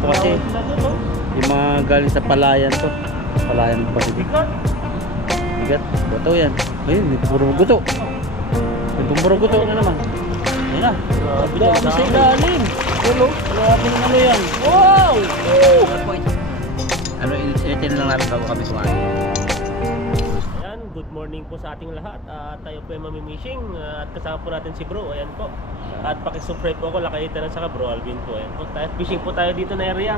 to kasi yung mga galing sa palayan to. Palayan pa rin. Bigat. Buto yan. Ayun, may puro guto. May puro guto na naman. Ayun na. Dami sa ilalim. Hello. Grabe ng ano yan. Wow! Ano, initin lang namin bago kami kumain. Ayan, good morning po sa ating lahat. Tayo po ay mamimishing at kasama po natin si Bro. Ayan po. At pakisubscribe po ako, Lakaitan at saka Bro Alvin po. Ayan po. Fishing po tayo dito na area.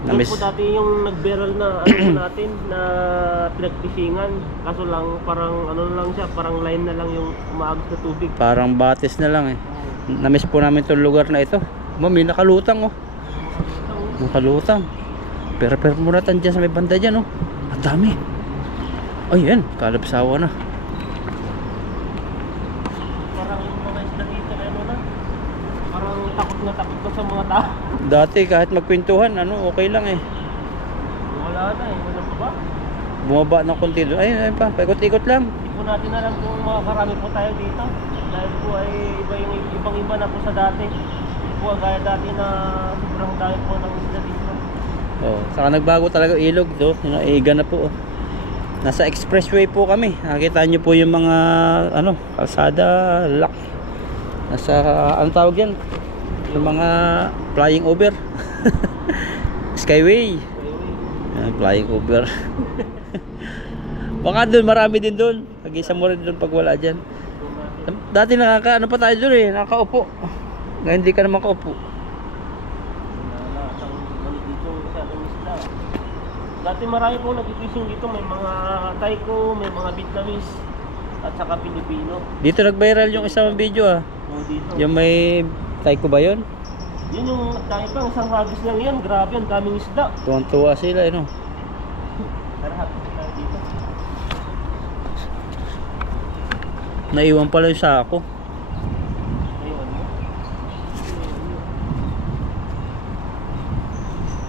Doon po dati yung nag-barrel na ano natin na pinag-fishingan. Kaso lang parang ano lang siya, parang line na lang yung umaagos na tubig. Parang batis na lang eh. Namiss po namin itong lugar na ito. May nakalutang oh. Nakalutang. Pero muna tayo dyan sa may banda dyan oh. Ang dami. Ay yan, kalapsawa na. Parang yung mga isda dito na ano na. Parang takot na sa mga tao. Dati kahit magkwentuhan, ano, okay lang eh. Wala na eh, wala pa ba? Bumaba ng konti doon. Ayun pa, paikot-ikot lang. Hindi po natin alam kung makakarami po tayo dito. Dahil po ay ibang-iba na po sa dati. Hindi po gaya dati na sobrang dami po ng isda dito. Oh, saka nagbago talaga ilog to. Naiga na po. Oh. Nasa expressway po kami. Nakita niyo po yung mga ano, kalsada, lock. Nasa anong tawag yan? Yung mga flying over. Skyway. Flying over. Baka doon, marami din doon. Pag-isa mo rin doon pag wala dyan. Dati ano pa tayo doon eh, nakaupo. Ngayon hindi ka naman makaupo. Dati marami po nag-fishing dito, may mga Taiko, may mga Vietnamese at saka Pilipino. Dito nag-viral yung isang video ah. Dito. Yung may Taiko ba yun? Yun yung Taiko, isang hagis lang yan, grabe ang daming isda. Tuwang-tuwa sila eh no. Tara, happy tayo dito. Naiwan pala yung sako. Ayun mo.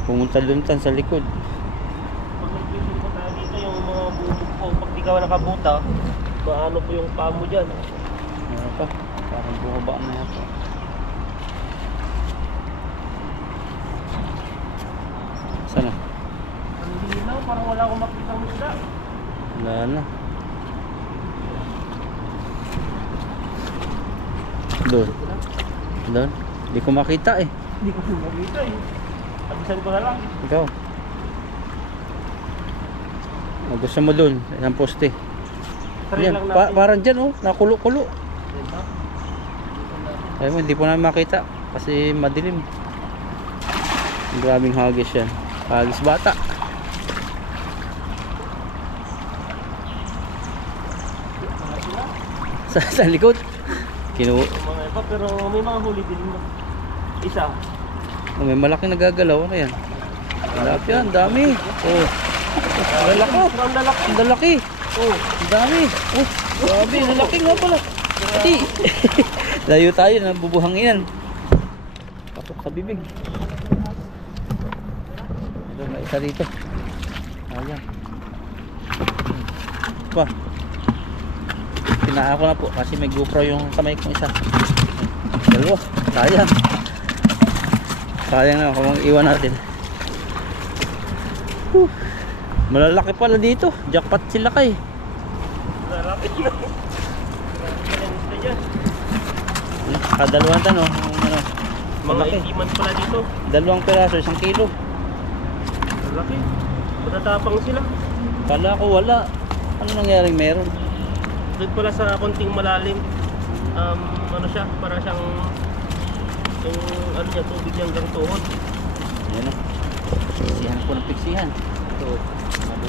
Pumunta doon sa likod. Pag nag-fishing po tayo dito, yung mga bubog po, pag di ka nakabuta, paano po yung paa mo dyan? Ano pa? Parang bumaba na yata. Sana? Ang hinaw, parang wala akong makita ng isda. Wala na. Doon. Doon. Hindi ko makita eh. Hindi ko makita eh. Abisan ko na lang. Ikaw. Gusto mo doon. Isang poste. Try Yan. lang natin. Parang dyan oh. Nakulo-kulo. Diba? Kaya mo, hindi po namin makita. Kasi madilim. Grabing hagis yan. Hagis bata. Sa likod. Yung mga iba, pero may mga huli din mo. Isa. May malaking nagagalaw. Ano yan? Malaki yan. Dami. Oh. Ang lalaki. Ang lalaki. Ang lalaki. Oh. Ang dami. Oh. Grabe. Ang lalaki nga pala. Pati. Layo tayo. Nabubuhangin yan. Patok sa bibig. Ito na isa dito. Ayan. Pa. Pinaa ko na po kasi may GoPro yung kamay kong isa. Dalawa. Sayang. Sayang na kung iwan natin. Malalaki pala dito. Jackpot sila kay. Lalaki na. Kadalawang tanong. Ano, Mga malaki. ikiman pala dito. 2 piraso, 1 kilo. Lalaki. Matatapang sila. Kala ko wala. Ano nangyaring meron? Doon pala sa konting malalim. Ano siya? Para siyang yung ano niya, tubig niya hanggang tuhod. Ayan o. Piksihan po ng piksihan. Ito.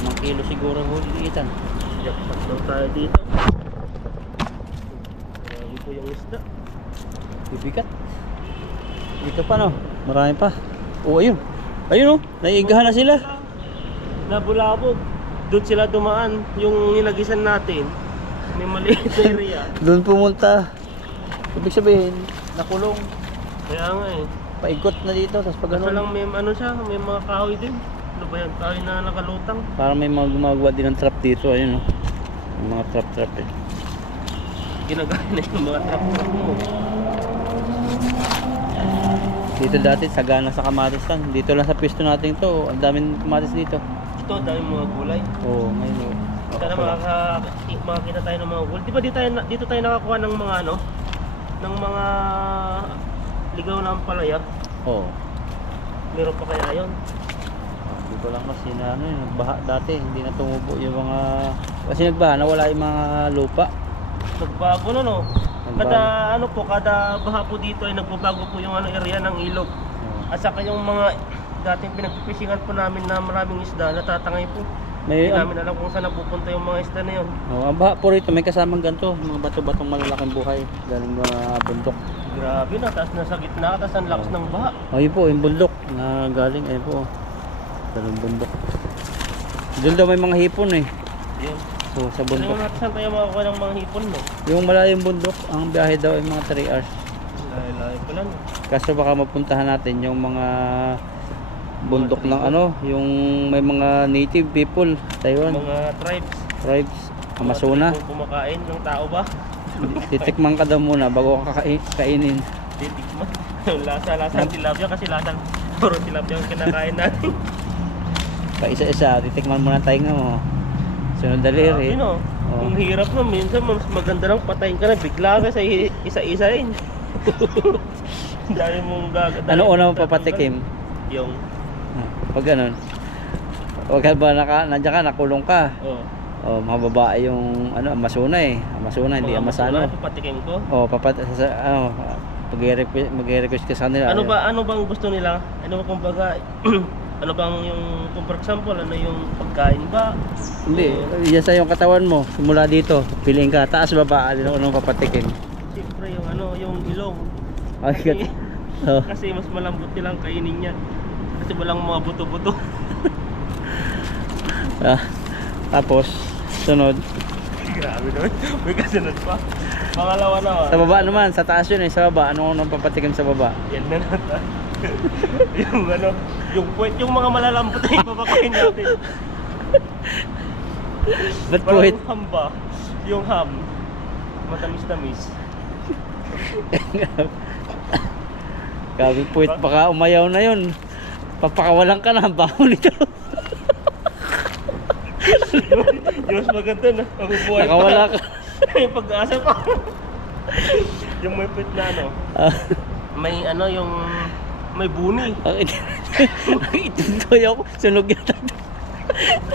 5 kilo siguro hulitan. Jackpot daw tayo dito. Marami po yung isda. Bibigat. Dito pa no. Marami pa. Oh ayun. Ayun o. Naiigahan na sila. Nabulabog. Doon sila dumaan. Yung nilagisan natin. May maliit na area. Doon pumunta. Ibig sabihin, nakulong. Kaya nga eh. Paikot na dito. Tapos pag Kaso lang ano. may ano siya, may mga kahoy din. Ano ba yan? Kahoy na nakalutang. Parang may mga gumagawa din ng trap dito. Ayun o. Yung mga trap eh. Ginagaya na yung mga trap mo. Dito dati, sagana sa kamatis lang. Dito lang sa pwesto natin to. Ang daming kamatis dito. Ito, daming mga gulay. Oo, ngayon. Oh. Sana makakita tayo ng mga gulay. Di ba dito tayo nakakuha ng mga ano? Ng mga ligaw na ampalaya? Oo. Meron pa kaya yun? Hindi ko lang kasi na ano, nagbaha dati. Hindi na tumubo yung mga... Kasi nagbaha, nawala yung mga lupa. Nagbago na no? Nagbago. Kada baha po dito ay nagbabago po yung area ng ilog. Oo. At saka yung mga dating pinagpipisingan po namin na maraming isda, natatangay po. May, Hindi namin alam kung saan napupunta yung mga isda na yun. ang baha po rito, may kasamang ganito. Mga bato-batong malalaking buhay. Galing mga bundok. Grabe na, taas na sa gitna, taas ang lakas ng baha. Ayun po, yung bundok na galing. Ayun po. Galing bundok. Doon daw may mga hipon eh. Yun. So, sa Ano bundok. natin saan tayo makakuha ng mga hipon no? Yung malayong bundok, ang biyahe daw ay mga 3 hours. Layo-layo pala no? Kaso baka mapuntahan natin yung mga bundok ng ano, yung may mga native people, Taiwan, Mga tribes, Amazona. Mga tribes kumakain ng tao ba? Titikman ka daw muna bago ka kainin. Titikman. Lasa ng tilapia kasi lasang puro tilapia ang kinakain natin. Pa isa-isa, titikman muna tayo nga mo. Sunod daliri. no? Oo. Ang hirap no, minsan mas maganda lang patayin ka na bigla ka sa isa-isain. Dahil mong Ano una mo papatikim? Yung Pag ganun. Wag ka ba nandiyan ka, nakulong ka. oh, Mababae yung ano, Amazona eh. Amazona, hindi Amazano. Papatikim ko. Mag-request ka sa kanila. Ano bang gusto nila? Ano ba kumbaga ano bang yung kung for example ano yung pagkain ba? Hindi, yan sa yung katawan mo. Simula dito, piliin ka. Taas, baba, alin ang unang papatikim. Siyempre yung ano, yung ilong. Ay, Kasi, oh. kasi mas malambot nilang kainin yan. Kasi walang mga buto-buto. Tapos, sunod. Grabe naman. May kasunod pa. Pangalawa naman. Sa baba naman, sa taas yun eh. Sa baba, anong unang papatikim sa baba? Yan na natin. Yung ano, yung puwet, yung mga malalambot na ipapakain natin. Ba't Parang puwit? yung ham ba? Yung ham. Matamis-tamis. Gabi puwit, baka umayaw na yun. Papakawalan ka na, baho nito. Yung mas maganda na. Mabubuhay Nakawala ka. May pag-asa pa. Yung may puwet na ano. May ano yung may buni. Ang itutoy ako, sunog yata.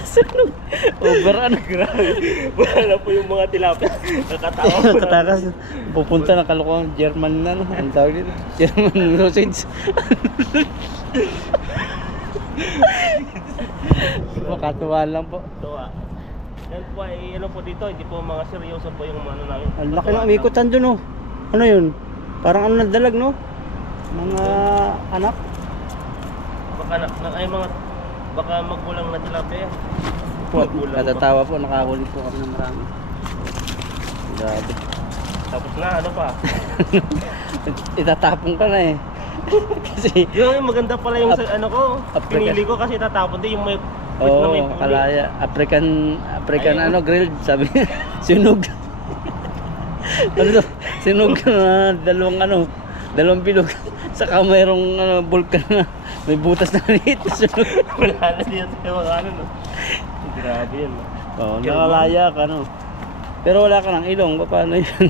Sunog. Over ano. Grabe. Wala na po yung mga tilapia. Nakatawa po Katakas, pupunta ng kalukang German na, no? Ang tawag dito, German sausage. Makatuwa lang po. Ito yan po ay ano po dito, hindi po mga seryoso po yung ano namin. Ang laki ng umikutan dun, oh. Ano yun? Parang ano nadalag, no? Mga anak. Baka magbulang na tilapia yan. Magbulang ba? Katatawa po, nakahuli po kami ng marami. Grabe. Tapos na ano pa. Itatapon ka na eh. Kasi, Yung maganda pala yung sa, ano ko, African. pinili ko kasi tatapon din yung may puwet na may oh, buni. kalaya. African Ayun. ano, grilled, sabi niya. Sinog. Ano to? Sinog na dalawang bilog. Saka mayroong ano, vulkan na may butas na liit. Sinog. Wala na dito sa mga ano no. Grabe yan. No? Oo, nakalaya ka, no. Pero wala ka ng ilong, paano yun?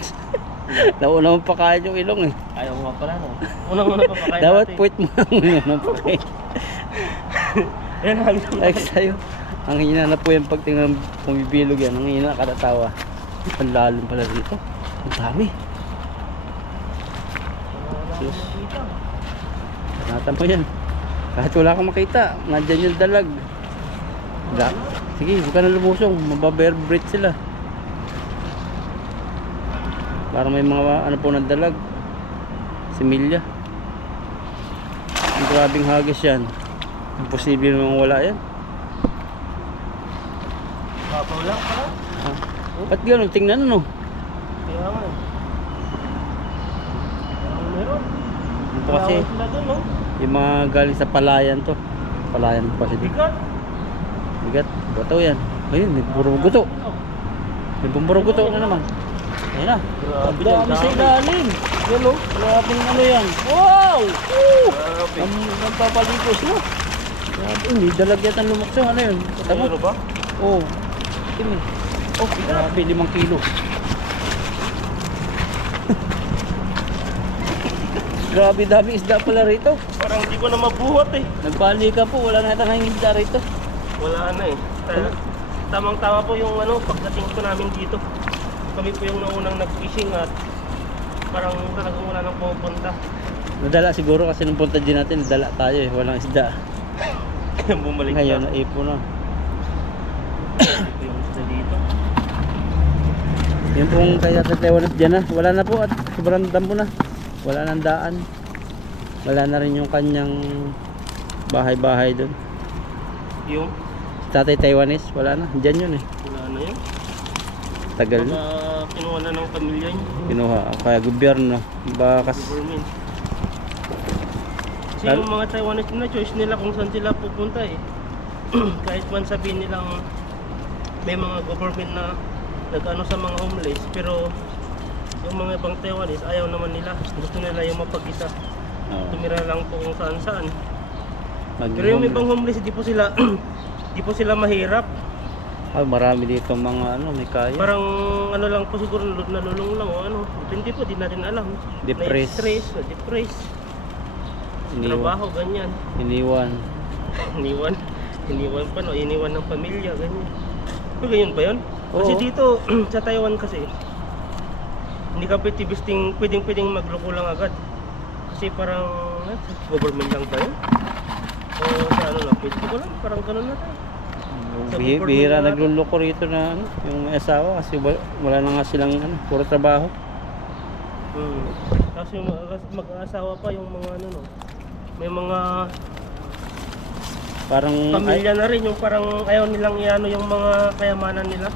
Nauna mo pakain yung ilong eh. Ayaw mo pala no. Unang-una pa pakain Dapat natin. puwit mo ang unang pakain. Yan ang Like sa'yo. Ang hina na po yung pagtingnan pumibilog yan. Ang hina katatawa. Ang lalim pala dito. Ang dami. Sus. Natan mo yan. Kahit wala kang makita, nandyan yung dalag. Sige, huwag ka na lumusong. Mababerbreed sila. Parang may mga ano po ng dalag. Similya. Ang grabing hagis yan. Imposible namang wala yan. Papaw lang pala. Ba't gano'n? Tingnan ano? Kaya nga. Meron. Ito kasi, Tawag sila dun, no? yung mga galing sa palayan to. Palayan pa sila. Bigat. Bigat. Guto yan. Ayun, may puro guto. May puro guto na naman. Ayun na. Grabe Ang dami yan, sa dami. ilalim. Yan o. Grabe ano yan. Wow! Grabe. Nagpapalikos no. Grabe, hindi dalagyan ang lumakso. Ano yun? Tama? Ano ba? Oo. Ito eh. Oh, grabe, 5 kilo. Grabe, dami isda pala rito. Parang hindi ko na mabuhat eh. Nagpali ka po, wala na tayong isda rito. Wala na eh. Tamang-tama po yung pagdating ko namin dito. Kami po yung naunang nag-fishing at parang talagang wala nang pumupunta. Nadala siguro kasi nung punta din natin, nadala tayo eh, walang isda. Kaya bumalik Ngayon, na. naipo na. Yung isda dito. Yung pong kaya sa Tewanas dyan na, wala na po at sobrang damo na. Wala nang daan. Wala na rin yung kanyang bahay-bahay doon. Yung? Tatay Taiwanese, wala na. Diyan yun eh. Wala na yun. Tagal Baka na. kinuha na ng pamilya niyo. Kinuha. Kaya gobyerno. Bakas. Government. Kasi Lalo- yung mga Taiwanese na choice nila kung saan sila pupunta eh. Kahit man sabihin nilang may mga government na nag-ano sa mga homeless, pero yung mga ibang Taiwanese ayaw naman nila. Gusto nila yung mapag-isa. Oh. Tumira lang po kung saan saan. Mag- Pero yung ibang homeless, di po sila di po sila mahirap. Ah, marami dito mga ano, may kaya. Parang ano lang po siguro nalulung lang o ano. Hindi po, di natin alam. Depressed. Na-stress, depressed. Trabaho, ganyan. Iniwan. Iniwan pa no, iniwan ng pamilya, ganyan. So, ganyan ba yun? Kasi Oo. dito, sa Taiwan kasi, hindi ka pwedeng magloko lang agad. Kasi parang, government lang ba yun? O sa ano lang, pwede ko lang, parang ganun na tayo. Sa government Bihira na- nagluloko rito na ano, yung may asawa kasi wala na nga silang ano, puro trabaho. Tapos yung mag-aasawa pa yung mga ano no, may mga Parang pamilya na rin yung parang ayaw nilang iano yung mga kayamanan nila.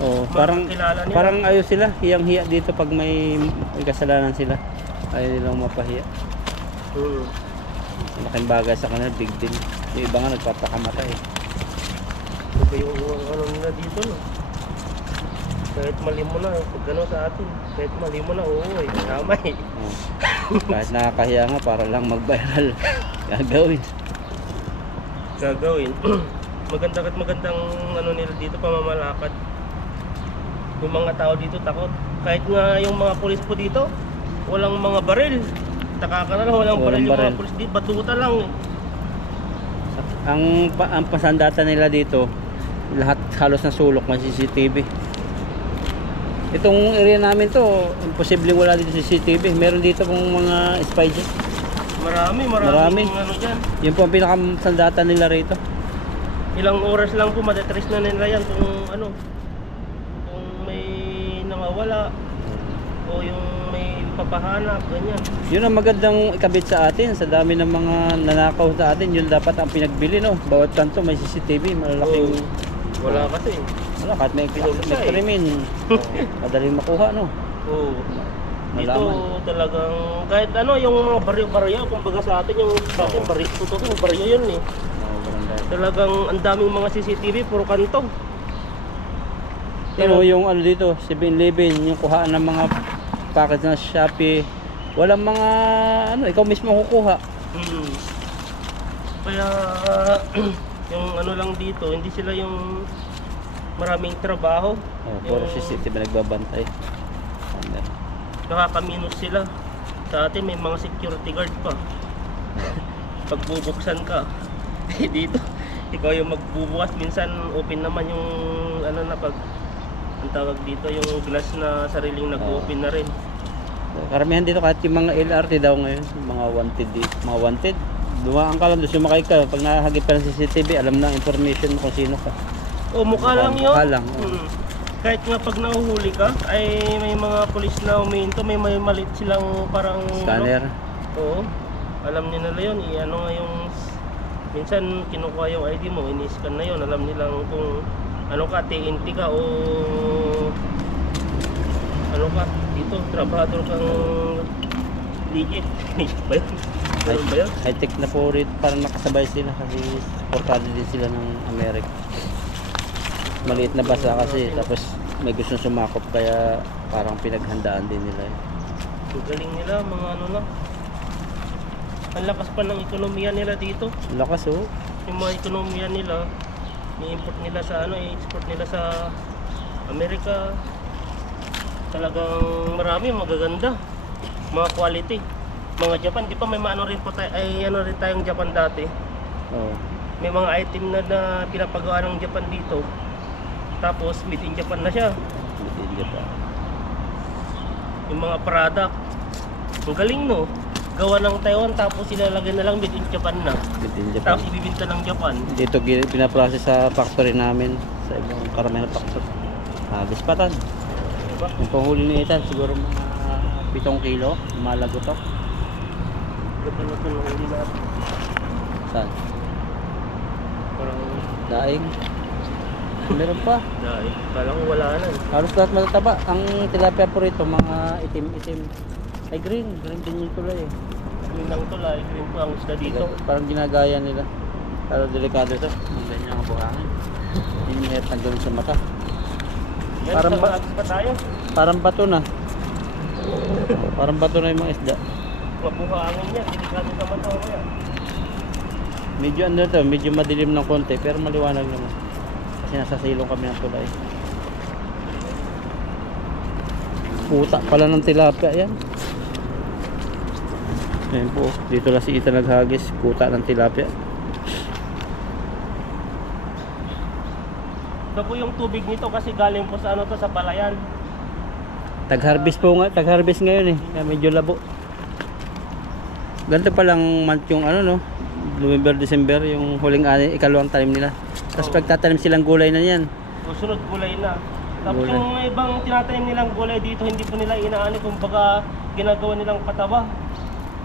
oh, parang Makakilala nila. parang ayos sila, hiyang-hiya dito pag may kasalanan sila. Ayaw nilang mapahiya. Malaking bagay sa kanila, big deal. Yung iba nga nagpapakamatay. Iba yung ano nila dito no. Kahit mali mo na, pag ano sa atin, kahit mali mo na, oo eh, tama eh. Oh. Kahit nakakahiya nga para lang mag-viral. Gagawin. Gagawin. Magandang ano nila dito, pamamalakad. Yung mga tao dito takot. Kahit nga yung mga pulis po dito, walang mga baril. Taka ka na lang, walang Walang baril yung baril. mga pulis dito, batuta lang eh. Ang pasandata nila dito, lahat halos na sulok ng CCTV. Itong area namin to, imposibleng wala dito CCTV. Meron dito pong mga spy jet. Marami. Ano dyan. Yun po ang pinakasandata nila rito. Ilang oras lang po matatrace na nila yan kung ano, kung may nawawala o yung may papahanap, ganyan. Yun ang magandang ikabit sa atin. Sa dami ng mga nanakaw sa atin, yun dapat ang pinagbili, no? Bawat kanto may CCTV, malalaking... Wala kasi. Wala, kahit may Pinulsa eh. krimen. Madaling makuha, no? Oo. Dito Malaman. talagang kahit ano yung mga baryo-baryo kumbaga sa atin yung sa atin baryo totoo baryo yun eh. Oh, maganda. Talagang ang daming mga CCTV puro kanto. Pero yung ano dito, 7-Eleven, yung kuhaan ng mga package ng Shopee, walang mga ano, ikaw mismo kukuha. Kaya yung ano lang dito, hindi sila yung maraming trabaho. Oh, puro CCTV nagbabantay. Ano. Nakakaminus sila. Sa atin may mga security guard pa. Pag bubuksan ka, dito ikaw yung magbubukas, minsan open naman yung ano na pag ang tawag dito yung glass na sariling nag-open na rin. Karamihan dito kahit yung mga LRT daw ngayon, yung mga wanted dito, mga wanted. Dumaan ka lang, doon sumakay ka, pag nakahagip ka ng CCTV, alam na ang information mo kung sino ka. O mukha lang yun. Mukha lang, oo. Kahit nga pag nahuhuli ka, ay may mga pulis na umihinto, may malit silang parang Scanner. Oo. Alam nila yun, ano nga yung minsan kinukuha yung ID mo, ini-scan na yun, alam nilang kung ano ka, TNT ka o ano ka, dito, trabador kang legit. Ba yun? Ganun ba yun? High-tech na po rin, parang nakasabay sila kasi supportado din sila ng Amerika. Maliit na basa kasi, tapos may gustong sumakop kaya parang pinaghandaan din nila yun. Ang galing nila, mga ano na. Ang lakas pa ng ekonomiya nila dito. Lakas oh. Yung mga ekonomiya nila, i-import nila sa ano, i-export nila sa Amerika. Talagang marami, magaganda. Mga quality. Mga Japan, di ba may ano rin po tayo, ay ano rin tayong Japan dati. Oh. May mga item na pinapagawa ng Japan dito. Tapos made in Japan na siya. Hindi pa. Yung mga product. Ang galing no. Gawa ng Taiwan tapos ilalagay na lang made in Japan na. Hindi pa. Tapos ibibinta ng Japan. Dito pinaprocess sa factory namin. Sa ibang karamihan na factory. Bispatan. Diba? Yung panghuli ni Ethan, siguro mga 7 kilo. Malago to. Ganda na ito nung huli natin. Saan? Parang Daing. Meron pa. dahil. Kala ko wala na eh. Halos lahat matataba. Ang tilapia po rito, mga itim-itim. Ay green. Green din yung tulay eh. Green lang ito, like green po ang isda dito. Parang ginagaya nila. Pero delikado ito. Ang ganyan ang buhangin. Hindi mahirap nagdulong sa mata. Yan, Parang parang pa tayo. Parang bato na. Parang bato na yung mga isda. Mabuhangin yan, delikado sa mata ko yan. Medyo ano to, medyo madilim ng konti pero maliwanag naman. Kasi nasa silong kami ng tulay. Puta pala ng tilapia yan. Ayan po, dito lang si Ethan naghagis. Kuta ng tilapia. Ito po yung tubig nito kasi galing po sa ano to, sa palayan. Tag-harvest po nga, tag-harvest ngayon eh. Kaya medyo labo. Ganito pa lang month yung ano no. November, December, yung huling ikalawang tanim nila. Tapos Oo. pagtatanim silang gulay na yan. Susunod gulay na. Tapos Gulay. yung ibang tinatanim nilang gulay dito, hindi po nila inaani, kumbaga ginagawa nilang pataba.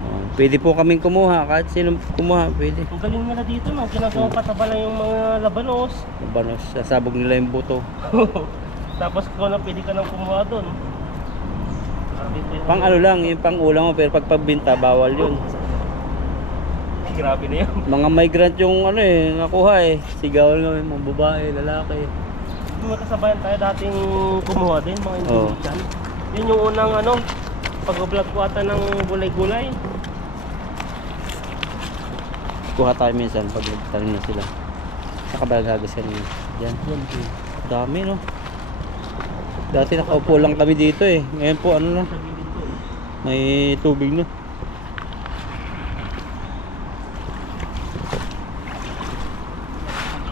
Oh, pwede po kaming kumuha, kahit sino kumuha, pwede. Ang galing nila dito, no? Ginagawang pataba lang yung mga labanos. Banos, sasabog nila yung buto. Tapos kung ano, pwede ka nang kumuha doon. Pang ano lang, yung pang ulam mo, pero pag pagbinta, bawal yun. Grabe na yun. Mga migrant yung ano eh, nakuha eh. Sigaw nga yung mga babae, lalaki. May kasabayan tayo dating kumuha din, mga Oo. Indonesian. Yun yung unang ano, pag-vlog ko ata ng gulay-gulay. Kuha tayo minsan pag tanim na sila. Nakabalagagos kanina. Yan. Dami no. Dati nakaupo lang kami dito eh. Ngayon po ano na, Sa gilid ko. may tubig na.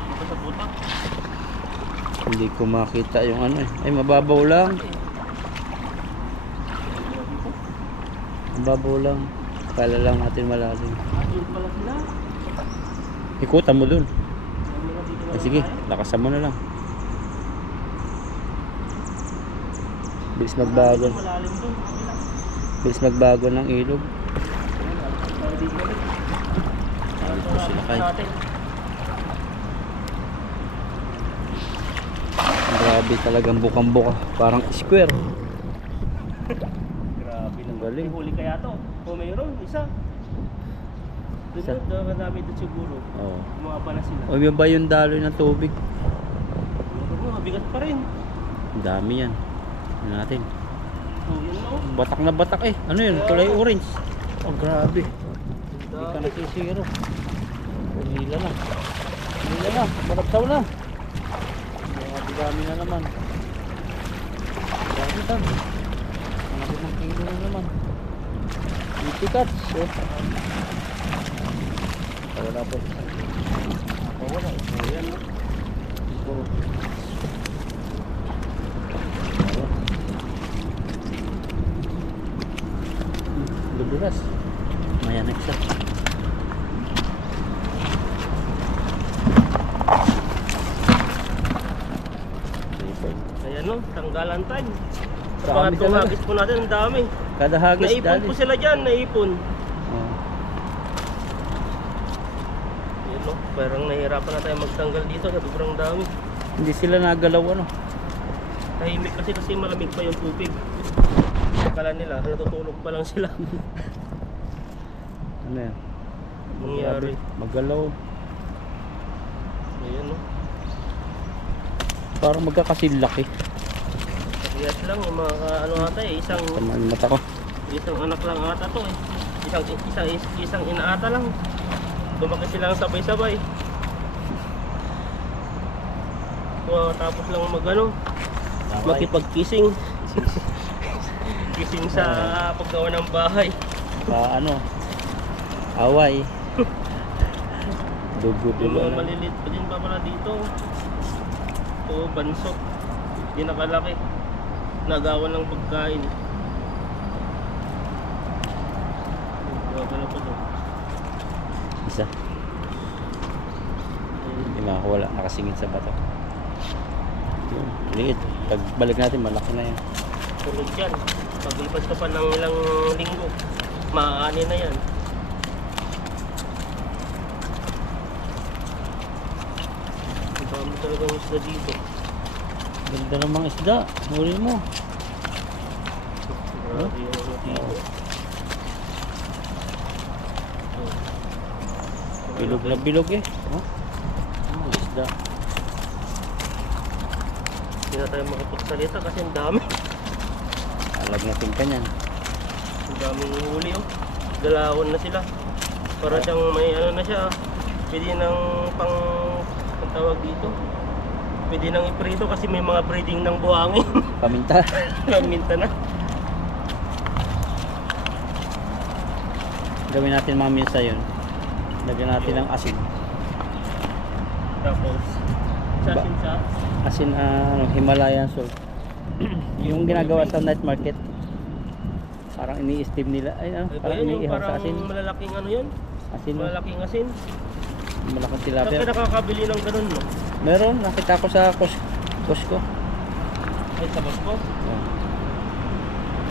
Dito sa butak. Hindi ko makita yung ano eh. Ay mababaw lang. Mababaw lang. Kala lang natin malalim. Yun pala sila. Ikutan mo dun. Ano na dito na Ay, sige, tayo? lakasan mo na lang. Bilis magbago. Malalim doon. Bilis magbago ng ilog. Dito po sila kay. natin. Grabe talagang bukang-buka. Parang square. Grabe Ang na. galing. May huli kaya to? O mayroon, isa. Isa. Doon, marami doon siguro. Oo. Umaba na sila. O yun ba yung daloy ng tubig? Mabigat pa rin. Ang dami yan. Ano natin? So, yun na oh. Batak na batak eh. Ano yun? Kulay orange. Oh grabe. Hindi ka nakisiro. Pumila na. Pumila na. Malabsaw na. Grabe dami na naman. Grabe tan. Ang ng kilo na naman. Itikat. So. Wala po. Wala. Ayan no. Ito. Luburas. Maya next up. Ayan no, tanggalan time. Sa Dami pangatlong talaga. hagis po natin, ang dami. Kada hagis Naipon dali. po sila dyan, naipon. Oh. Yun no, parang nahihirapan na tayo magtanggal dito, sa sobrang dami. Hindi sila nagalaw ano. Tahimik kasi malamig pa yung tubig. Akala nila, natutulog pa lang sila. Ano yan? Nangyari. Magalaw. Ayan no. Parang magkakasilak eh. Kaya lang, yung mga ano ata eh, isang Tama yung mata ko. Isang anak lang ata to eh. Isang inaata lang. Lumaki silang sabay-sabay. Tapos lang magano, makipag-kissing. Kissing sa paggawa ng bahay. Ano, away. Yung Dugo-dugo mga na. maliliit pa din pa pala dito. Oo, bansok. Hindi nakalaki. Nagawan ng pagkain. Gagala pa to. Isa. Hindi makakuha, nakasingit sa bato. Yun, liit. Pagbalik natin, malaki na yan. Tulog yan. Paglipas ka pa ng ilang linggo, maaani na yan. Ang dami talagang isda dito. Ganda ng mga isda. Huli mo. Grabe yung ano dito. Bilog na bilog eh. Oh, isda. Hindi na tayo makapagsalita kasi ang dami. Alag natin ka niyan. Ang daming huli oh. Galawon na sila. Para siyang may ano na siya. Pwede nang ang tawag dito. Pwede nang iprito kasi may mga breeding ng buhangin. Paminta. Minta na. Gawin natin mga minsa yun. Lagyan natin ng asin. Tapos sasin sa Asin, ano, Himalayan salt. Yung ginagawa sa night market. Parang ini-steam nila. Ay, ano, ay ba parang yun, yung iniihaw sa parang asin. malalaking ano yun? Asin. Malalaking asin. Malaking Saan ka tilapia. nakakabili ng ganun no? Meron, nakita ko sa Costco. Ay sa Costco. Yan.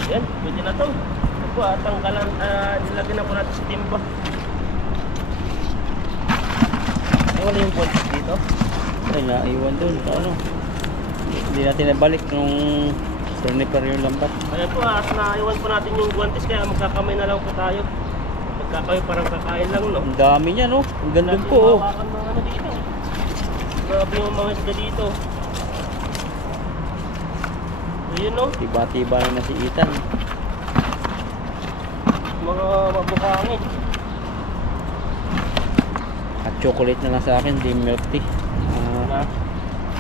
Yan, pwede na to. Ako tanggalan, nilagyan na po natin sa timba. Ay wala yung buntis dito. Ay, naiwan dun. So, ano, hindi natin nabalik nung siniper yung lambat. Ayan po naiwan po natin yung guantes kaya magkakamay na lang po tayo. Magkakamay parang kakain lang no. Ang dami niya, no? Ang gandun Dami po, oh. hawakan ng ano dito. Grabe yung mga isda dito. Ayun no, Tiba-tiba na si Ethan. mga mabuhangin. Hot chocolate na lang sa akin, di milk tea. Na,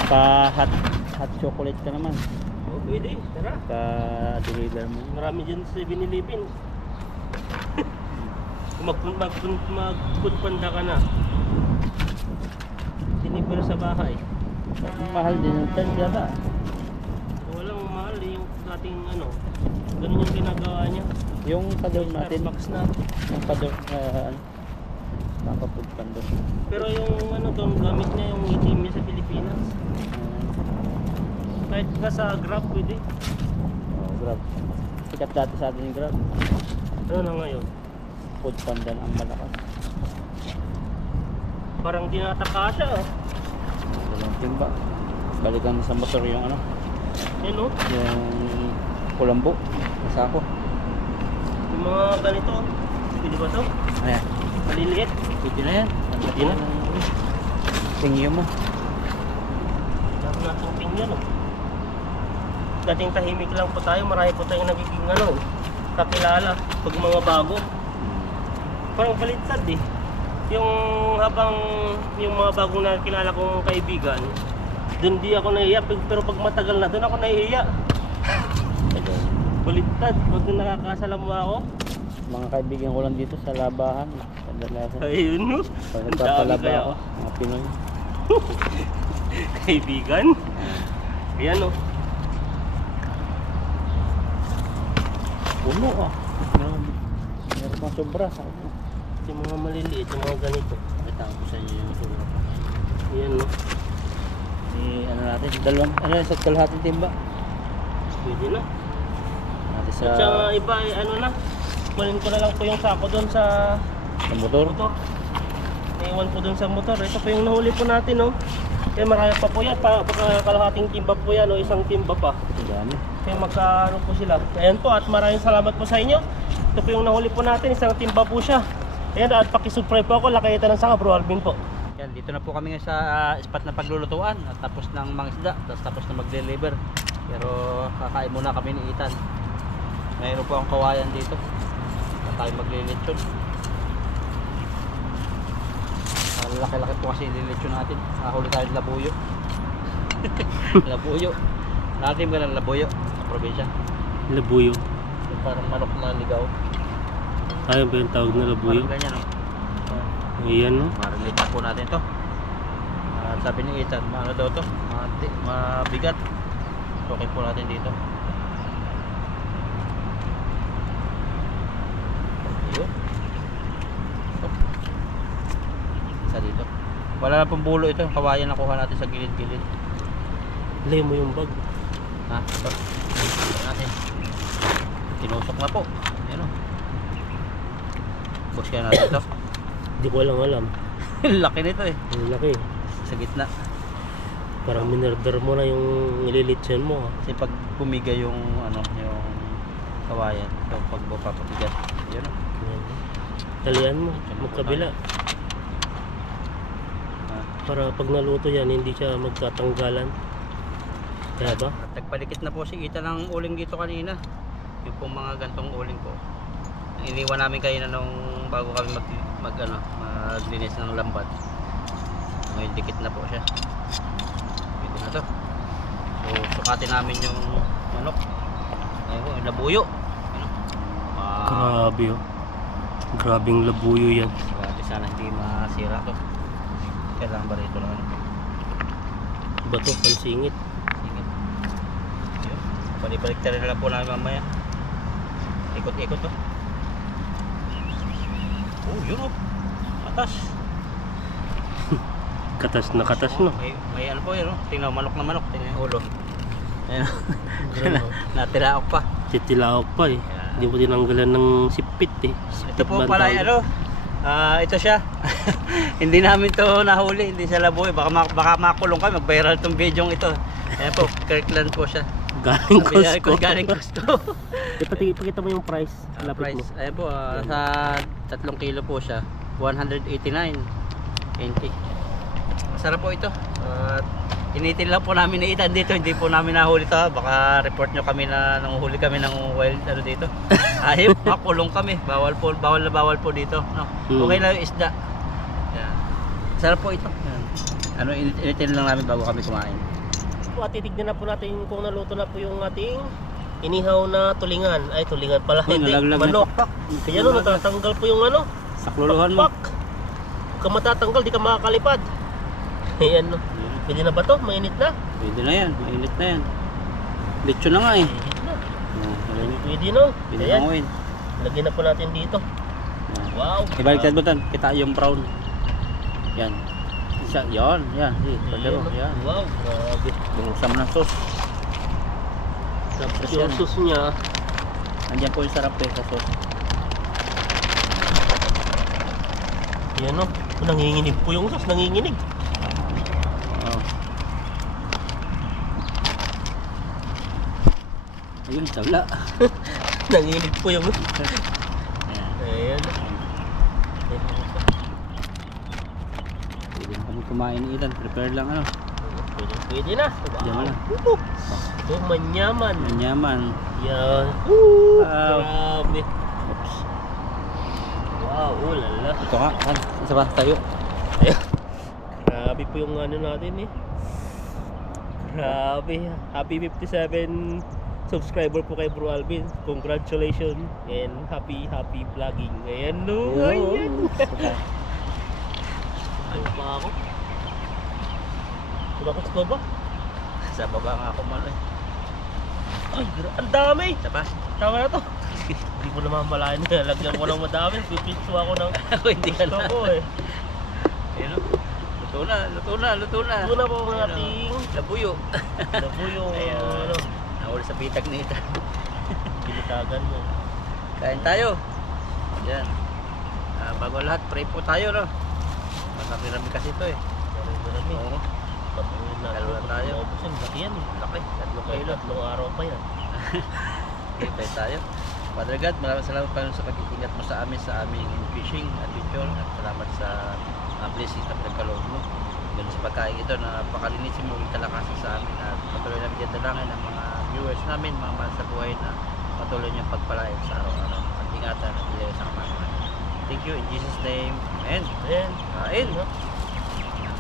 Pa-hot chocolate ka naman. oh, pwede, tara. Pa-deliver mo. Marami dyan sa 7-Eleven. Magpundpanda ka na. Deliver sa bahay. Mahal din yung tent yata. Walang mahal yung dating ano. Ganun yung ginagawa niya. Yung pador natin. Starbucks na. Yung pador, ano, papafood pandor. Pero yung ano doon, gamit niya yung itim niya sa Pilipinas. Kahit ka sa Grab pwede. Oh, Grab. Sikat dati sa atin yung Grab. Ano na ngayon? Food panda na ang malakas. Parang dinataka siya. Walang timba. Balikan sa motor yung ano, Yan o. yung kulambo. Masako. Yung mga ganito. Pwede ba to? Ayan. Maliliit. Pwede na yan. Pwede na. Tingyo mo. Dapat natin tingnan o. Dating tahimik lang po tayo. Marami po tayong nagiging ano. Kakilala. Pag mga bago. Parang baliktad eh. Yung habang yung mga bagong nakilala kong kaibigan, doon di ako nahihiya. Pero pag matagal na, doon ako nahihiya. Baliktad. Pag nakakasalamu ako, Mga kaibigan ko lang dito sa labahan. Kadalasan. ayun no. Pag Ang dami nagpapalaba kaya. ako, mga Pinoy. Kaibigan. Ayan o. Puno ah. Meron pang sobra. Yung mga maliliit, yung mga ganito. Kita ko sa inyo yung sobra. Ayan no. Ano natin, dalawang, ano sa kalahating timba. Pwede na. Natin sa, At saka iba ay ano na. Kunin ko na lang po yung sako doon sa motor. motor. Naiwan po doon sa motor. Ito po yung nahuli po natin no. Kaya marami pa po yan. Kalahating timba po yan o isang timba pa. Dami. Kaya magkaano po sila. Ayan po at maraming salamat po sa inyo. Ito po yung nahuli po natin. Isang timba po siya. Ayan at pakisubscribe po ako. Lakayita ng Sanga, Bro Alvin po. Yan, dito na po kami sa spot na paglulutuan. At tapos ng mga isda. Tapos na mag-deliver. Pero kakain muna kami ni Ethan. Mayroon po ang kawayan dito. Na tayo maglilitsyon. Laki-laki po kasi ililitsyon natin. Nakahuli tayo ng labuyo. Labuyo. Natin ka ng labuyo sa probinsya. Labuyo. Yung parang manok na ligaw. Ayun ba yung tawag na labuyo? Parang ganyan, no? Ayan, no? Marinate na po natin to. Sabi ni Ethan, ano daw to? Mabigat. Okay po natin dito. Ayun. Oh. Isa dito. Wala na pong bulo ito. Kawayan na kuha natin sa gilid-gilid. Lay mo yung bag. Ha? Ito. Ito natin. Tinusok na po. Ayan o. Bush kaya natin ito. Hindi ko alam. Laki nito eh. Ang laki. Sa gitna. Parang minurder mo na yung nililitsin mo. Kasi pag pumiga yung ano, yung kawayan, ito pag papapigat. Yun o. Ayan. Talian mo. Magkabila. Para pag naluto yan, hindi siya magkatanggalan. Kaya ba? At nagpalikit na po si Ita ng uling dito kanina. Yung pong mga gantong uling po. Iniwan namin kayo na nung bago kami maglinis ng lambat. Ngayon dikit na po siya. Pwede na to. So sukatin namin yung manok. Ayun po, yung labuyo. Grabe oh. Grabing labuyo yan. Grabe, sana hindi masira to. Kailangan ba rito lang? Bato, pansingit. Sige. Ayun. Balik-balik na lang po namin mamaya. Ikot-ikot to. Oh, yun oh. Atas. Katas na katas no. May ano po yun oh. Tingnan, manok na manok. Tingnan yung ulo. Ayun oh. Grabe. Natiraok pa. Titilaok pa eh. Hindi mo tinanggalan ng sipit eh. Ito po pala ano. Ito siya. Hindi namin to nahuli, hindi siya labuyo. Baka makulong kami, mag-viral tong video ito. Ayan po, Kirkland po siya. Galing Costco. Galing Costco. Ipakita mo yung price. Lapit mo. Price, ayan po, sa 3 kilo po siya, 189.20. Masarap po ito. Initin lang po namin na Ethan dito, hindi po namin nahuli to. Baka report nyo kami na nanguhuli kami ng wild ano dito. Ayun, makulong kami. Bawal po dito. No? Okay lang yung isda. Yan. Sarap po ito. Yan. Ano, initin lang namin bago kami kumain. At titignan na po natin kung naluto na po yung ating inihaw na tulingan. Ay, tulingan pala. Hindi, manok. Kaya no, natatanggal po yung ano. Sakluluhan mo. Kung matatanggal, di ka makakalipad. Ayan no. Pwede na ba to? Mainit na? Pwede na yan. Mainit na yan. Lechon na nga eh. Mainit na. Pwede Pwede no. na Ayan. ngayon. Lagyan na po natin dito. Wow. Ibaliktad mo tan. Kita yung brown. Yan. Siya, yan. Yan. Pagdaro. Yan. Wow. Grabe. Bungusam ng sauce. Tapos yung sauce niya. Nandiyan po yung sarap eh sa sauce. Yan no. Nanginginig po yung sauce. Nanginginig. Ayun, tabla. Nanginginig po yung Ayan. ayan. Pwede na kami kumain ni Ethan. Prepare lang ano. Pwede na. Diyan na. Ito, manyaman. Manyaman. Yan. Wow. Grabe. Oops. Wow, lala. Ito ka. Isa pa tayo. Ayan. Grabe po yung ano natin eh. Grabe. Happy 57 subscriber po kay Bro Alvin. Congratulations and happy vlogging. Ayan no. Ayan. Ano pa ako? Bakit sa baba? Sa baba nga ako man eh. Ay, ang dami! Isa pa. Tama na to. Hindi ko naman malayan na. Lagyan ko ng madami. Pipitso ako ng Ako hindi ka na. ko eh. Ayun o. Luto na. Ito na po ang ating labuyo. labuyo. Ayan. Ano, Nahuli sa bitag ni Ethan. binitagan mo. Kain tayo. Yan. Bago lahat, pray po tayo no. Marami-rami kasi ito eh. Marami. Oo. Patuloy na. Dalawa tayo. Maubos yun. Laki yan eh. Laki. 3 kilo. Tatlong araw pa yan. Okay, pray tayo. Father God, maraming salamat pa sa pag-iingat mo sa aming fishing adventure at salamat sa blessings na pinagkaloob mo. Ganun sa pagkain ito na pakalinisin mo yung kalakasan sa amin at patuloy namin din dalangin ang mga viewers namin, mga mahal sa buhay na patuloy niyong pagpalain sa araw-araw. At ingatan at ilayo sa kamanaman. Thank you in Jesus' name. And Ayan. kain.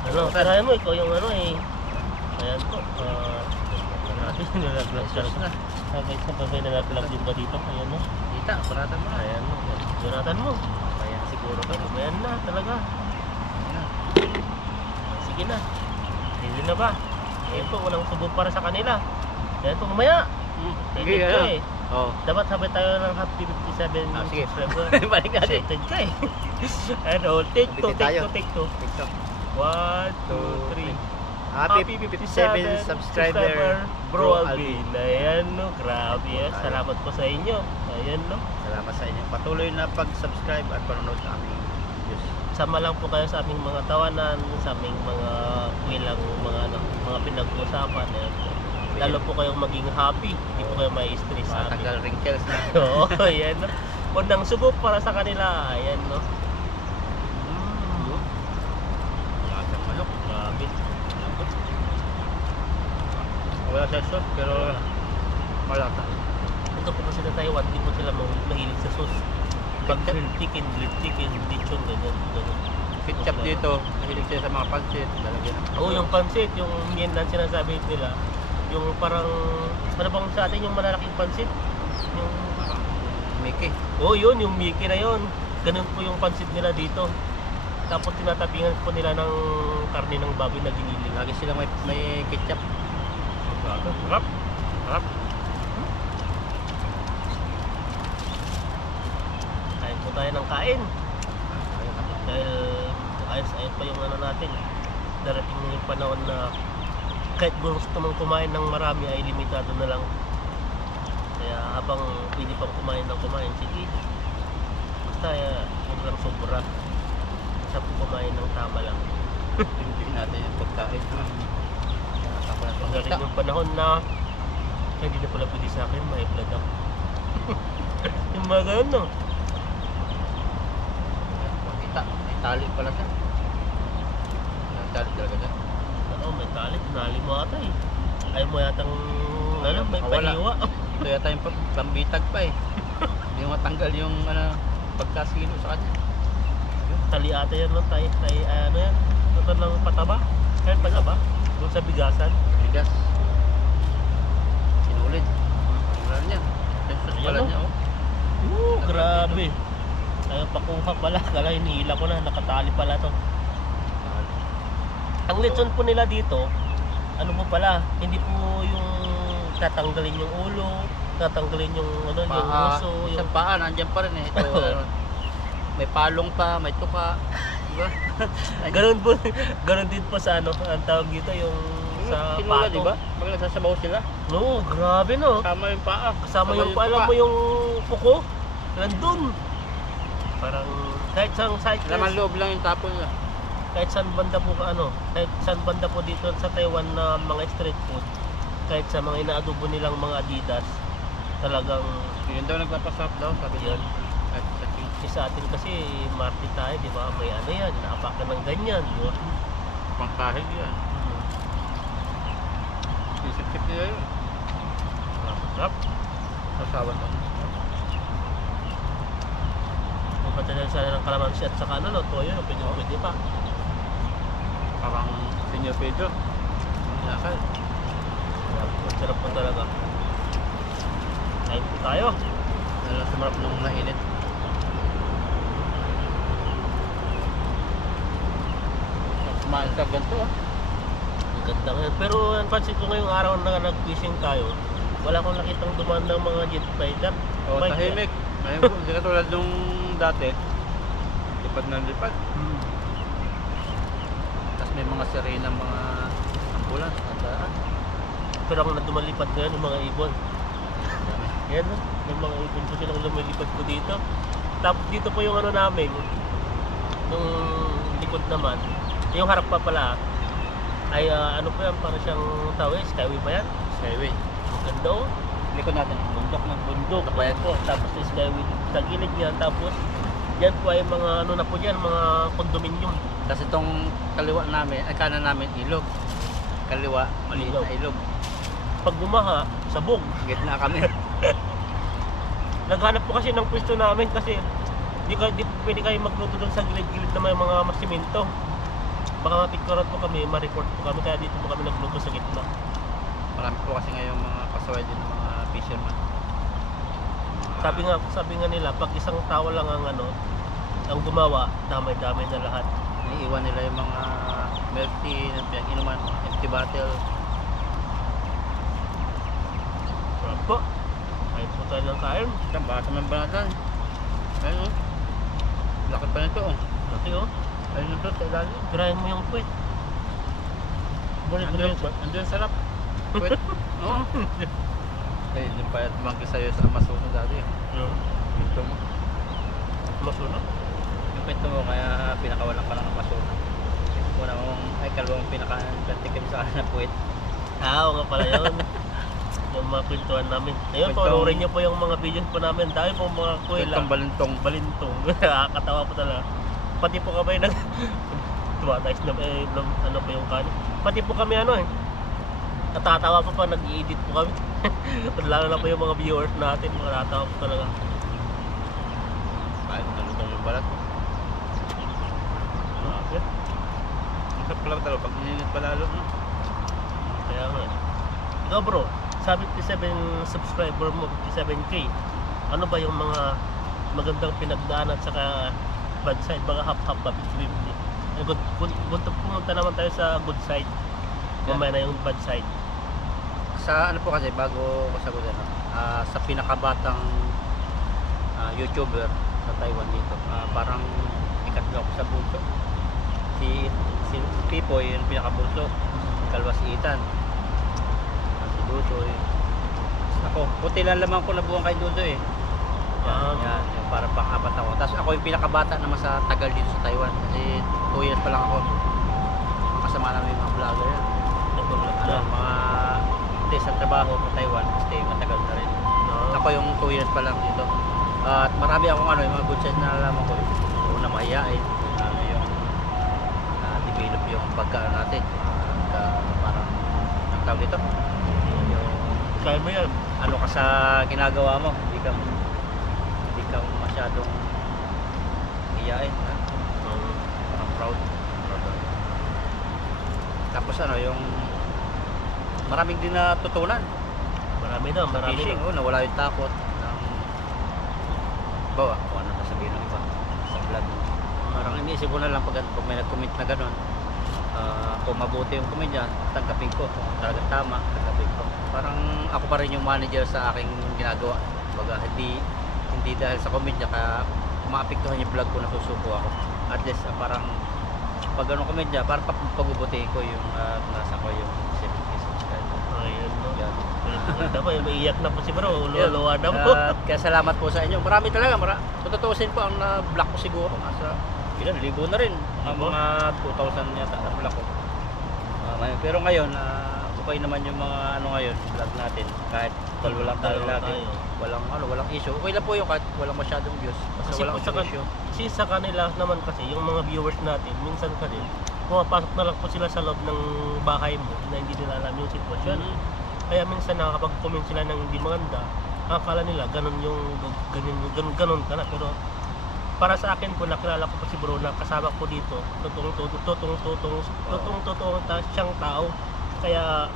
Ano, tarayan mo, ikaw yung ano eh. Ayan po. Natin, nalaglag Jesus na. Sabay nalaglag din ba dito? Ayan no. Dita, baratan mo na. Ayan no. Jonathan mo. Ayan siguro to. Ayan na talaga. Ayan. Sige na. Hindi na ba? Ayan po, walang tubo para sa kanila. Ayan po, mamaya. Sige, Excited ka ano? eh. Oh. Dapat sabay tayo ng happy 57 Sige. subscriber. Balik natin. Excited ka eh. Ano, take two, Bitin tayo. take two. TikTok. 1, 2, 3. Happy 57 subscriber, Bro Alvin. Ayan no, grabe yan. Salamat po sa inyo. Ayan no. Salamat sa inyong patuloy na pag-subscribe at panonood sa aming videos. Sama lang po kayo sa aming mga tawanan, sa aming mga ilang mga pinag-uusapan. Ayan po. Lalo po kayong maging happy, hindi po kayo may stress sa amin. Matagal wrinkles na. Oo, ayan no. Unang subo para sa kanila. Ayan no. Lasang manok. Grabe. Lambot. Wala sa sauce pero malata. Ito po kasi na Taiwan, hindi po sila mahilig sa sauce. Pag grilled chicken, lechon, ganyan. Ketchup dito, mahilig sila sa mga pancit. Lalagyan ng Oo, yung pancit, yung yan na sinasabi nila. Yung parang, ano bang sa atin yung malalaking pancit? Yung, Mickey. oh yun, yung Mickey na yun. Ganun po yung pancit nila dito. Tapos tinatapingan po nila ng karne ng baboy na giniling. Lagi sila may ketchup. Harap. Harap. Kain po tayo ng kain. Dahil ayos-ayos pa yung ano natin. Darating yung panahon na kahit gusto mong kumain ng marami ay limitado na lang. Kaya habang pwede pang kumain ng kumain, sige. Basta huwag lang sobra. Basta po kumain ng tama lang. Hindi natin yung pagkain. Magaling yung panahon na hindi na pala pwede sa akin, may blood ako. Yung mga ganun no. Kita, may tali pala siya. May tali talaga siya. Oo, may talit, nali mo ata eh. Ayaw mo yatang, ano, may Mawala. pahiwa. Ito yata yung pambitag pa eh. Hindi mo matanggal yung pagkasilo sa kanya. Tali ata yan no, ano yan, ito ng pataba. Kaya pataba, doon sa bigasan. Bigas. Sinulid. Wala niya. Pesos pala Ayan, niya oh. Grabe. Ayaw pakuha pala, kala hinihila ko na, nakatali pala to. Ang lechon po nila dito, ano po pala, hindi po yung tatanggalin yung ulo, tatanggalin yung ano, yung Paa. uso, yung Isang paa, nandyan pa rin eh. Ito, may palong pa, may tuka. Diba? ganun din po sa ano, ang tawag dito yung sa Sinula, pato. diba? Pag nagsasabaw sila, No, grabe no. kasama yung paa. Kasama yung tuka. alam mo yung kuko, nandun. Parang kahit saan Laman loob lang yung tapon nila. kahit saan banda po kahit saan banda po dito sa Taiwan na mga street food, kahit sa mga inaadobo nilang mga Adidas, talagang Yun daw nagpapasarap daw, sabi yun. At sa cheese. Sa atin kasi market tayo, di ba? May ano yan, naapakan ng ganyan, di ba? Pangkahig yan. Sisip-sip nila yun. Sarap. Masawan to. Magpatalan sana ng kalamansi at saka ano, toyo, pwede pa. Parang Senyor Pedro. Nakal. Sarap po talaga. Kain po tayo. Lalo sumarap nung nainit. Kumain ka ganito ah. Ang ganda ngayon. Pero ang pansin ko ngayong araw na nag-fishing tayo, wala akong nakitang dumaan ng mga jet spider. O, Bike tahimik. Ngayon po, hindi katulad nung dati. Lipad na lipad. Hmm. Tapos may mga sirena, mga ambulance. Nandaan. Pero ang nadumalipad ngayon, yung mga ibon. Dami. Yan, no? May mga ibon po silang lumilipad po dito. Tapos dito po yung ano namin, yung likod naman, yung harap pa pala, ay ano po yan, parang siyang tawid, skyway ba yan? Skyway. Ang ganda oh. Likod natin. Bundok ng Bundok, Ano ba yan? po. Tapos yung skyway sa gilid niya, tapos yan po ay mga ano na po dyan, mga condominium. Tapos itong kaliwa namin, ay kanan namin ilog. Kaliwa, maliit Ilog. na ilog. Pag bumaha, sabog. Gitna kami. Naghanap po kasi ng pwesto namin kasi di pwede kayo magluto doon sa gilid-gilid na may mga masimento. Baka mapicturean po kami, ma-report po kami, kaya dito po kami nagluto sa gitna. Marami po kasi ngayong mga pasaway din ng mga fisherman. Sabi nga nila, pag isang tao lang ang ang gumawa, damay-damay na lahat. Iniiwan nila yung mga milk tea na pinag-inuman, empty bottle. Sarap po. Kain po tayo ng kain. Saan ba? Sa membanatan. Ayun oh. Laki pa nito oh. Laki oh. Ayun ito sa ilalim. Tirahin mo yung puwet. Andun sarap. Wait. Oo. Ayun yung payat mangki sa'yo sa Amazonas dati. Pinto mo. Masunod. Yung pinto mo kaya pinakawalan ka ng Amazonas. Una mong, kalawang pinaka-plantikim sa kanan na puwet. Oo nga pala yun. Yung mga kwentuhan namin. Ayun, Kwentong- panoorin nyo po yung mga videos po namin. Dahil po mga kuwela. Itong balintong. Balintong. Nakakatawa po talaga. Pati po kami tumatayos na ano po yung kanin. Pati po kami natatawa po pa nag-i-edit po kami. Lalo na po yung mga viewers natin, natatawa po talaga. Ay, nalutong yung balat. Okay. Ang sarap pala talaga pag ininit pa lalo. No? Kaya nga. Ikaw bro, sa 57 subscriber mo, 57K, ano ba yung mga magandang pinagdaan at saka bad side? Mga half-half ba, 50-50? Pumunta naman tayo sa good side. Mamaya na yung bad side. Sa ano po kasi bago ko sagutin sa pinakabatang YouTuber sa Taiwan dito, parang ikatlo ako sa bunso. Si Pipoy yung pinakabunso, ikalwa si Ethan, si Dudoy. Ako, puti lang lamang ko nabuang kay Dudoy eh. Yan, yung parang pang-apat ako. Tapos ako yung pinakabata naman sa tagal dito sa Taiwan kasi 2 years pa lang ako. Kasama namin yung mga vlogger yan. Mga hindi sa trabaho sa Taiwan kasi matagal na rin. Ako yung 2 years pa lang dito. At marami akong yung mga good side na nalaman ko. Una mahihain, yung develop yung pagkaan natin. Parang ang tawag dito. Yung Kaya mo yan. ano ka sa ginagawa mo, hindi ka masyadong hiyain, ha? Parang proud. Tapos yung maraming din natutunan. Marami na. Fishing, nawala yung takot ng bawa, kung ano nasabihin ng iba sa vlog. Parang iniisip ko na lang pag may nag-comment na gano'n, kung mabuti yung komedya, tanggapin ko. Kung talagang tama, tanggapin ko. Parang ako pa rin yung manager sa aking ginagawa. Baga, hindi dahil sa komedya kaya maapektuhan yung vlog ko, nasusuko ako. At least parang pag ganun komedya, parang pagbubutihin ko yung nasa ko yung 70 subscriber. Ayun no. Yan. Maganda po, maiyak na po si bro. Luluwa na po. Kaya salamat po sa inyo. Marami talaga. Tututusin po ang na-block ko siguro. Nasa ilan, libo na rin. Mga 2,000 yata na-block ko. Pero ngayon, okay naman yung mga ngayon, vlog natin. Kahit walang tayo lagi. Walang issue. Okay lang po yung kahit walang masyadong views. Kasi Walang po issue. kasi sa kanila naman kasi, yung mga viewers natin, minsan kasi, pumapasok na lang po sila sa loob ng bahay mo na hindi nila alam yung sitwasyon. Kaya minsan nakakapag-comment sila ng hindi maganda, akala nila ganun ganun ka na. Pero para sa akin po, nakilala ko po si bro na kasama ko dito, totoong siyang tao. Kaya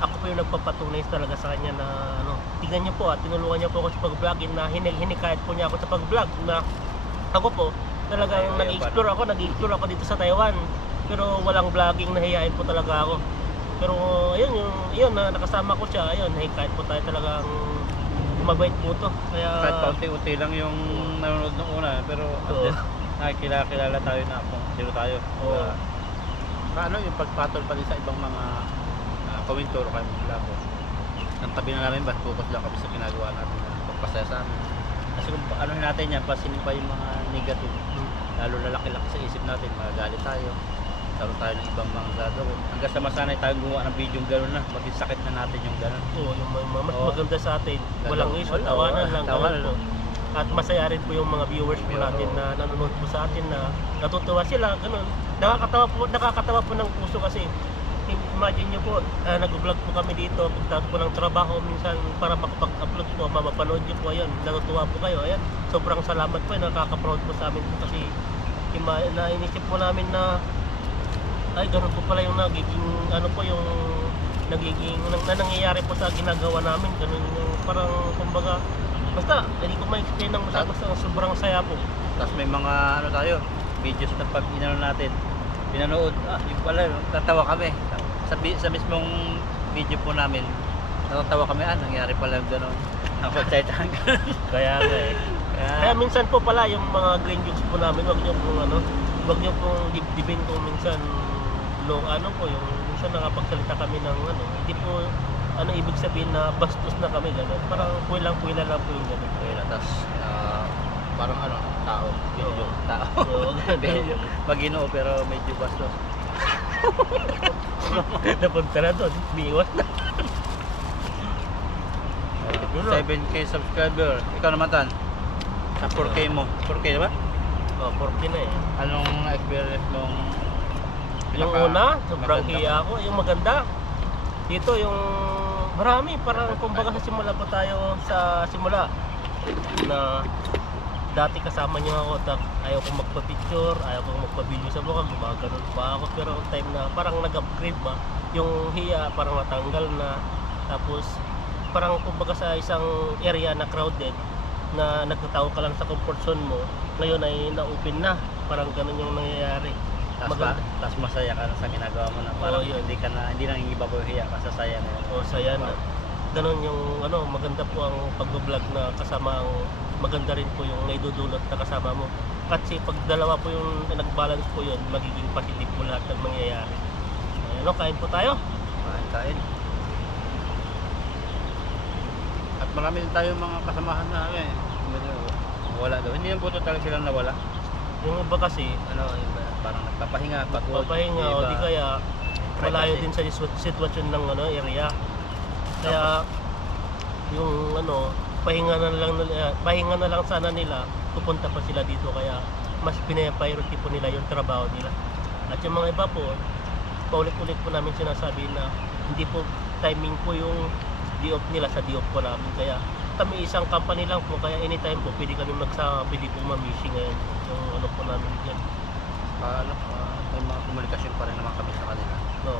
ako po yung nagpapatunay talaga sa kanya na tingnan niyo po tinulungan niya po ako sa pag-vlog, na hinikayat po niya ako sa pag-vlog, na ako po talagang nag-explore ako dito sa Taiwan, pero walang vlogging, nahihain po talaga ako. Pero yun na nakasama ko siya, ayun, kahit po tayo talagang mabait po to. Kaya Kahit paunti-unti lang yung nanonood nung una, pero at least nakikilala tayo na kung sino tayo. Oo. Yung pagpatol pa din sa ibang mga komentor o kayo vlog ko. Ang tabi na namin, focus lang kami sa ginagawa natin na pagpasaya sa amin. Kasi kung natin yan, pasinin pa yung mga negative, lalo lalaki-laki sa isip natin, magagalit tayo. Karoon tayo ng ibang mga gagawin. Hanggang sa masanay tayong gumawa ng video gano'n na, maging sakit na natin yung gano'n. Oo, yung mas maganda sa atin, walang issue, tawanan lang. Tawanan ganun po. At masaya rin po yung mga viewers po natin na nanonood po sa atin, na natutuwa sila, ganun. Nakakatawa po ng puso kasi imagine nyo po, nag-vlog po kami dito, pagtatapos po ng trabaho, minsan para makapag-upload po, mapapanood nyo po, ayun, natutuwa po kayo, ayan, sobrang salamat po, nakaka-proud po sa amin po kasi nainisip po namin na, ay, ganun po pala yung nagiging, ano po yung, nagiging, nangyayari po sa ginagawa namin, ganun yung parang, kumbaga, basta, hindi ko ma-explain ng basta sobrang saya po. Tapos may mga ano tayo, videos na pag inano natin, pinanood, yung pala, tatawa kami. Sa mismong video po namin, natatawa kami, nangyari pala yung gano'n. Nakapagtsaytahan ka. Kaya nga eh. Kaya minsan po pala yung mga green jokes po namin, wag niyo pong dibdibin kung minsan yung minsan nakapagsalita kami ng hindi po ibig sabihin na bastos na kami gano'n. Parang kuwilang-kuwila lang po yung gano'n. Kaya tapos parang tao. Oo. Tao. Oo, Medyo Maginoo pero medyo bastos. Napunta na doon, biiwas na. 7K subscriber. Ikaw naman Tan. Sa 4K mo. 4K ba? 40 na eh. Anong experience mong Yung una, sobrang hiya ako. Yung maganda, dito yung marami. Parang kumbaga sa simula pa tayo sa simula na dati kasama niyo ako, ayaw kong magpa-picture, ayaw kong magpa-video sa mukha, gumaganon pa ako. Pero time na parang nag-upgrade ba, yung hiya parang natanggal na. Tapos parang kumbaga sa isang area na crowded, na nagtatawa ka lang sa comfort zone mo, ngayon ay na-open na. Parang ganun yung nangyayari. Tapos masaya ka na sa ginagawa mo na parang yun. hindi nang ibabahiya ka sa saya na yun. O saya na. Ganun yung maganda po ang pag-vlog na kasama ang maganda rin po yung naidudulot na kasama mo. Kasi pag dalawa po yung nag-balance po yun, magiging positive po lahat ng mangyayari. Kain po tayo. Kain. At marami din tayong mga kasamahan na wala daw. Hindi yung buto talaga silang nawala. Yung iba kasi, parang nagpapahinga, pagod. papahinga o di kaya malayo din sa sitwasyon ng area. Kaya yung pahinga na lang sana nila, pupunta pa sila dito, kaya mas pina-priority po nila yung trabaho nila. At yung mga iba po, paulit-ulit po namin sinasabi na hindi po timing po yung di-off nila sa di-off po namin. Kaya kami isang company lang po, kaya anytime po pwede kami magsama, pwede po ma-missing ngayon yung po namin dyan. May mga komunikasyon pa rin naman kami sa kanila. No.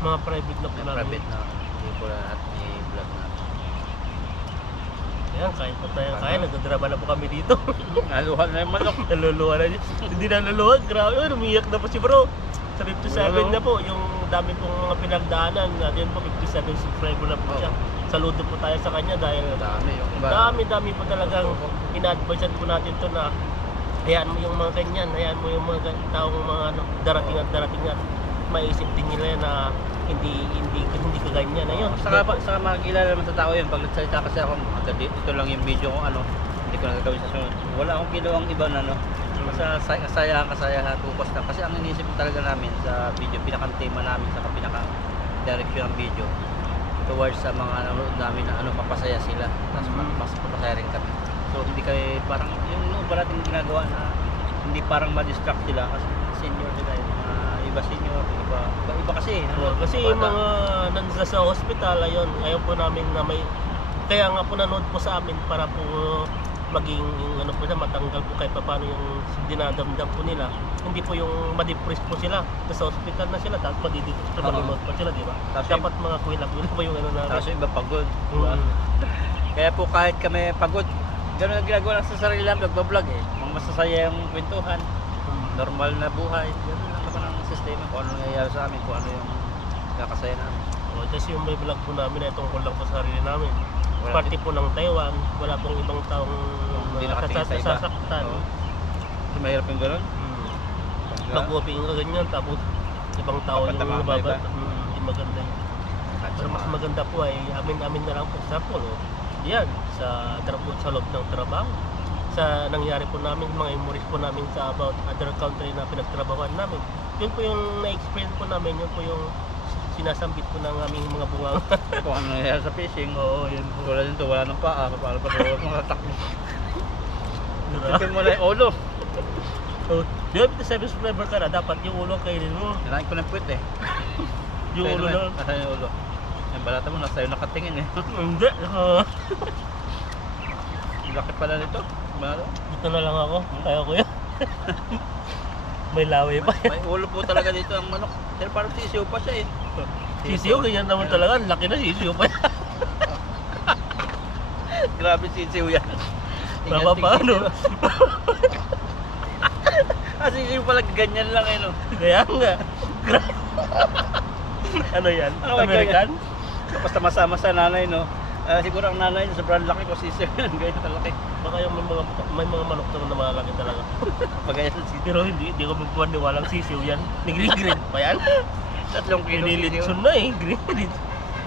Mga private na po namin. Private na hindi po lahat i-vlog natin. Ayan, kain po tayo. Nagdadrama na po kami dito. Naluhan na yung manok. Naluluhan na niya. Hindi na naluluhan. Grabe, umiyak na po si bro. Sa 57 na po, yung dami pong mga pinagdaanan. Yan po, 57 subscriber na po siya. Saludo po tayo sa kanya dahil dami po talagang ina-advisean po natin to na hayaan mo yung mga ganyan, hayaan mo yung mga taong mga darating at maisip din nila na hindi ka ganyan na yun. Saka makikilala naman sa tao yun. Pag nagsalita kasi ako, ito lang yung video ko, hindi ko nagagawin sa sunod. Wala akong ginawang iba na basta kasayahan, focus lang. Kasi ang inisip talaga namin sa video, pinakang tema namin, saka pinakang direction ng video towards sa mga nanonood namin na papasaya sila. Tapos mas papasaya rin kami. So hindi kayo parang yung ba natin ginagawa na hindi parang ma-distract sila kasi senior sila iba senior, iba kasi kasi yung mga nandiyan sa hospital, ayaw po namin na kaya nga po nanood po sa amin para po maging matanggal po kahit paano yung dinadamdam po nila. Hindi po yung ma-depress po sila sa hospital na sila, tapos madidito sa manonood pa sila, di ba? Dapat mga kuwilang-kuwilang po yung namin. Tapos iba pagod, diba? Kaya po kahit kami pagod, gano'n ang ginagawa lang sa sarili lang, nagbablog mga masasaya yung kwentuhan, normal na buhay, gano'n lang naman ang sistema, kung ano nangyayari sa amin, kung ano yung kakasaya namin. Kasi yung may vlog po namin ay tungkol lang po sa sarili namin. Party po ng Taiwan, wala pong ibang taong nasasaktan. Kasi mahirap yung gano'n? Mag-opening ka ganyan, tapos ibang tao yung nababat. Hindi maganda yun. Pero mas maganda po ay amin-amin na lang po. Example, yan, sa loob ng trabaho. Sa nangyari po namin, mga memories po namin sa about other country na pinagtrabahuan namin. Yun po yung na-experience po namin, yun po yung sinasambit po ng aming mga bungang. Kung ano nangyayari sa fishing, yun po. tulad nito, wala nang paa, paano pa ito, mga takbo. Sipin mo na yung ulo. Di ba 57 subscriber ka na, dapat yung ulo kainin mo. Kinain ko ng puwit Yung ulo na. Nasa yung ulo. Yung balata mo, nasa yung nakatingin eh. Hindi. Laki pala nito. Malo. Dito na lang ako. Kaya ko yan. May laway pa yan. May ulo po talaga dito ang manok. Pero parang sisiyo pa siya eh. Sisiyo, ganyan naman talaga. Laki na sisiyo pa yan. Grabe sisiyo yan. Baba paano? Kasi yung pala ganyan lang eh no. Kaya nga. Ano yan? Ano ba American? Basta masama sa nanay no. Siguro ang nanay niya sobrang laki ko sisiyo yan. Ganyan kalaki. Baka yung may mga manok naman na malaki talaga. Pagaya sa sisiyo. Pero hindi ko magpapaniwalang sisiyo yan. Nigri-green pa yan. 3 kilo sisiyo. Nililitsun na eh. Green.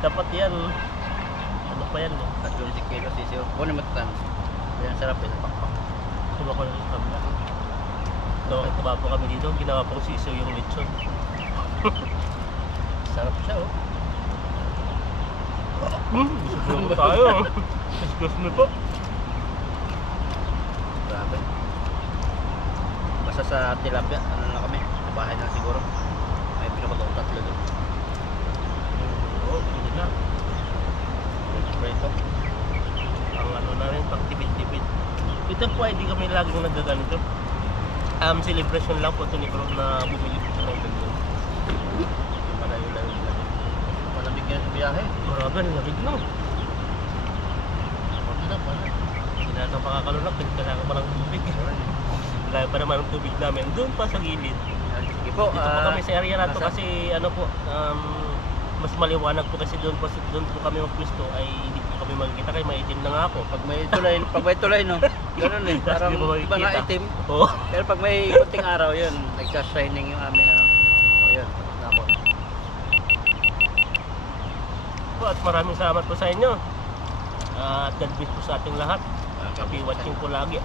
Dapat yan. Ano pa yan eh? 3 kilo sisiyo. Kunin mo ito. Yan sarap eh. Pakpak. Suba ko lang sa kabila. So, taba po kami dito. Ginawa pong sisiyo yung litson. Sarap siya oh. Gusto tayo. Excuse me po. Grabe. Basta sa tilapia, ano na kami, sa bahay na siguro. May pinapagawang 3 doon. Oo, hindi na. Prito. Ang ano na rin, pang tipid-tipid. Ito po ay di kami laging nagaganito. Celebration lang po ito ni Bro na bumili po siya ng ganito. Malayo-layo lang. Malamig yan sa biyahe. Marami, lamig na. Huwag na pala. Hindi natin makakalunok, kailangan pa ng tubig. Layo pa naman ang tubig namin, doon pa sa gilid. Sige po. Dito po kami sa area na to nasa- kasi ano po, mas maliwanag po kasi doon po kami magpwesto ay hindi po kami magkita kay maitim na nga ako. Pag may tulay no. Ganun eh. Tapos Parang di mo iba na makikita. itim. Oo. Pero pag may kunting araw yun, nagka-shining yung aming ano. O yun, tapos na ako. Po, at maraming salamat po sa inyo. At God bless po sa ating lahat. Happy watching po lagi.